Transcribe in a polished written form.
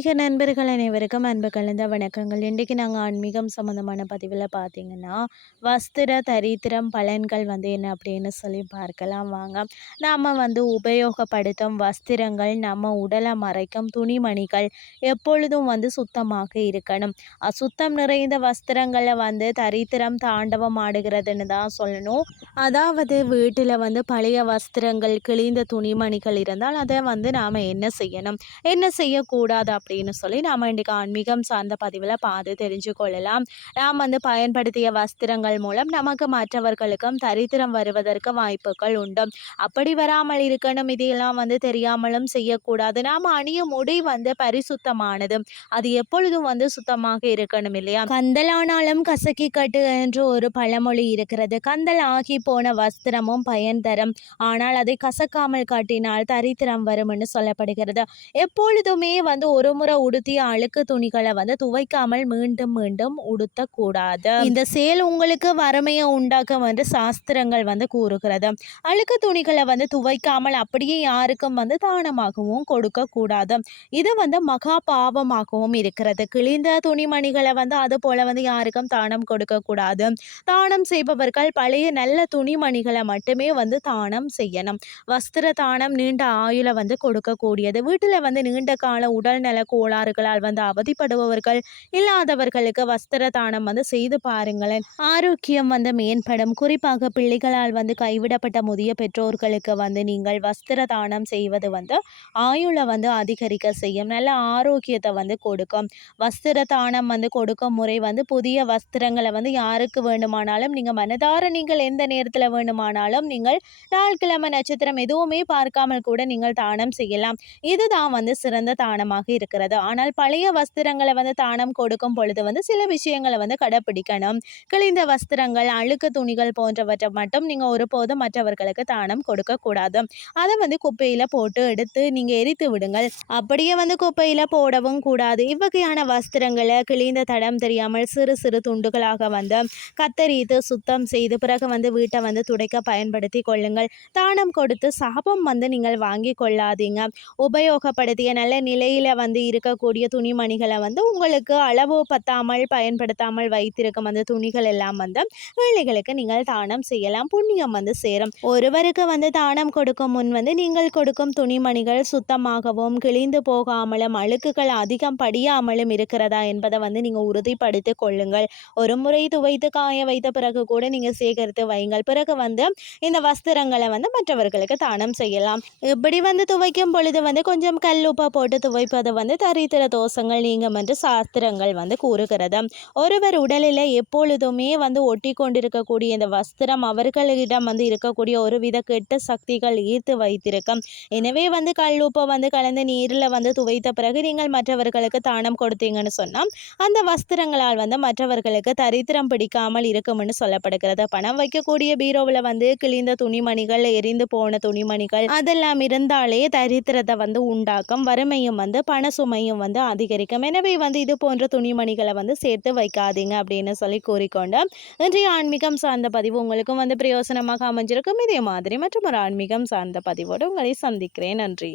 ஆன்மீக நண்பர்கள் அனைவருக்கும் அன்பு கலந்த வணக்கங்கள். இன்றைக்கு நாங்கள் ஆன்மீகம் சம்மந்தமான பதிவில் பார்த்தீங்கன்னா, வஸ்திர தரித்திரம் பலன்கள் என்ன அப்படின்னு சொல்லி பார்க்கலாம் வாங்க. நாம் உபயோகப்படுத்தும் வஸ்திரங்கள், நம்ம உடலை மறைக்கும் துணிமணிகள் எப்பொழுதும் சுத்தமாக இருக்கணும். அசுத்தம் நிறைந்த வஸ்திரங்களை தரித்திரம் தாண்டவம் ஆடுகிறதுன்னு தான் சொல்லணும். அதாவது வீட்டில் பழைய வஸ்திரங்கள், கிழிந்த துணிமணிகள் இருந்தால் அதை நாம் என்ன செய்யணும், என்ன செய்யக்கூடாது அப்படின்னு சொல்லி நாம் இன்றைக்கு ஆன்மீகம் சார்ந்த பதிவில் பார்த்து தெரிஞ்சு கொள்ளலாம். நாம் பயன்படுத்திய வஸ்திரங்கள் மூலம் நமக்கு மற்றவர்களுக்கும் தரித்திரம் வருவதற்கு வாய்ப்புகள் உண்டு. அப்படி வராமல் இருக்கணும். இதையெல்லாம் தெரியாமலும் செய்யக்கூடாது. நாம் அணியும் உடை பரிசுத்தமானது. அது எப்பொழுதும் சுத்தமாக இருக்கணும் இல்லையா? கந்தலானாலும் கசக்கி கட்டு என்று ஒரு பழமொழி இருக்கிறது. கந்தல் ஆகி போன வஸ்திரமும் பயன் தரும், ஆனால் அதை கசக்காமல் காட்டினால் தரித்திரம் வரும்னு சொல்லப்படுகிறது. எப்பொழுதுமே ஒரு முறை உடுத்திய அழுக்கு துணிகளை துவைக்காமல் மீண்டும் மீண்டும் உடுத்தக்கூடாது. இந்த செயல் உங்களுக்கு வறுமையை உண்டாக்கும் என்று சாஸ்திரங்கள் கூறுகிறது. அழுக்கு துணிகளை துவைக்காமல் அப்படியே யாருக்கும் தானமாகவும் கொடுக்க கூடாது. இது மகா பாவமாகவும் இருக்கிறது. கிழிந்த துணிமணிகளை அது போல யாருக்கும் தானம் கொடுக்க கூடாது. தானம் செய்பவர்கள் பழைய நல்ல துணிமணிகளை மட்டுமே தானம் செய்யணும். வஸ்திர தானம் நீண்ட ஆயுள கொடுக்கக்கூடியது. வீட்டில் நீண்ட கால உடல்நல கோளாறுகளால் அவதிப்படுபவர்கள், இல்லாதவர்களுக்கு வஸ்திர தானம் செய்து பாருங்களேன். ஆரோக்கியம் மேம்படும். குறிப்பாக பிள்ளைகளால் கைவிடப்பட்ட முதிய பெற்றோர்களுக்கு நீங்கள் வஸ்திர தானம் செய்வது ஆயுள அதிகரிக்க செய்யும். நல்ல ஆரோக்கியத்தை கொடுக்கும். வஸ்திர தானம் கொடுக்கும் முறை புதிய வஸ்திரங்களை யாருக்கு வேண்டுமானாலும் நீங்கள் மனதார நீங்கள் எந்த நேரத்தில் வேண்டுமானாலும் நீங்கள் நாள் கிழமை நட்சத்திரம் எதுவுமே பார்க்காமல் கூட நீங்கள் தானம் செய்யலாம். இதுதான் சிறந்த தானமாக இருக்கிறது. ஆனால் பழைய வஸ்திரங்களை தானம் கொடுக்கும் பொழுது சில விஷயங்களை கடைப்பிடிக்கணும். கிழிந்த வஸ்திரங்கள், அழுக்கு துணிகள் போன்றவற்றை மட்டும் நீங்கள் ஒருபோதும் மற்றவர்களுக்கு தானம் கொடுக்க கூடாது. அதை குப்பையில போட்டு எடுத்து நீங்க எரித்து விடுங்கள். அப்படியே குப்பையில போடவும் கூடாது. இவ்வகையான வஸ்திரங்களை கிழிந்த தடம் தெரியாமல் சிறு சிறு துண்டுகளாக கத்தரித்து சுத்தம் செய்து பிறகு வீட்டை துடைக்க பயன்படுத்தி கொள்ளுங்கள். தானம் கொடுத்து சாபம் நீங்கள் வாங்கி கொள்ளாதீங்க. உபயோகப்படுத்திய நல்ல நிலையில் இருக்கக்கூடிய துணிமணிகளை உங்களுக்கு அளவு பத்தாமல் பயன்படுத்தாமல் வைத்திருக்கும் துணிகள் எல்லாம் ஏழைகளுக்கு நீங்கள் தானம் செய்யலாம். புண்ணியம் சேரும். ஒருவருக்கு தானம் கொடுக்கும் முன் நீங்கள் கொடுக்கும் துணிமணிகள் சுத்தமாகவும் கிழிந்து போகாமலும் அழுக்குகள் அதிகம் படியாமலும் இருக்கிறதா என்பதை நீங்கள் உறுதிப்படுத்திக் கொள்ளுங்கள். ஒரு முறை துவைத்து காய வைத்த பிறகு கூட நீங்கள் சேகரித்து வைங்கள். பிறகு இந்த வஸ்திரங்களை மற்றவர்களுக்கு தானம் செய்யலாம். இப்படி துவைக்கும் பொழுது கொஞ்சம் கல்லுப்பை போட்டு துவைப்பது தரித்திர தோஷங்கள் நீங்கும் என்று சாஸ்திரங்கள் கூறுகிறது. ஒருவர் உடலில் எப்பொழுதுமே ஒட்டி கொண்டிருக்கக்கூடிய இந்த வஸ்திரம் அவர்களிடம் இருக்கக்கூடிய ஒருவித கெட்ட சக்திகள் ஈர்த்து வைத்திருக்கும். எனவே கல்லுப்பை கலந்து நீரில் துவைத்த பிறகு நீங்கள் மற்றவர்களுக்கு தானம் கொடுத்தீங்கன்னு சொன்னால் அந்த வஸ்திரங்களால் மற்றவர்களுக்கு தரித்திரம் பிடிக்காமல் இருக்கும்னு சொல்லப்படுகிறது. பணம் வைக்கக்கூடிய பீரோவில் கிழிந்த துணிமணிகள், எரிந்து போன துணிமணிகள் அதெல்லாம் இருந்தாலே தரித்திரத்தை உண்டாக்கும். வறுமையும் பண சுமையும் அதிகரிக்கும். எனவே இது போன்ற துணிமணிகளை சேர்த்து வைக்காதீங்க அப்படின்னு சொல்லி கூறிக்கொண்டு இன்றைய ஆன்மீகம் சார்ந்த பதிவு உங்களுக்கும் பிரயோசனமாக அமைஞ்சிருக்கும். இதே மாதிரி மற்றும் ஒரு ஆன்மீகம் சார்ந்த பதிவோடு உங்களை சந்திக்கிறேன். நன்றி.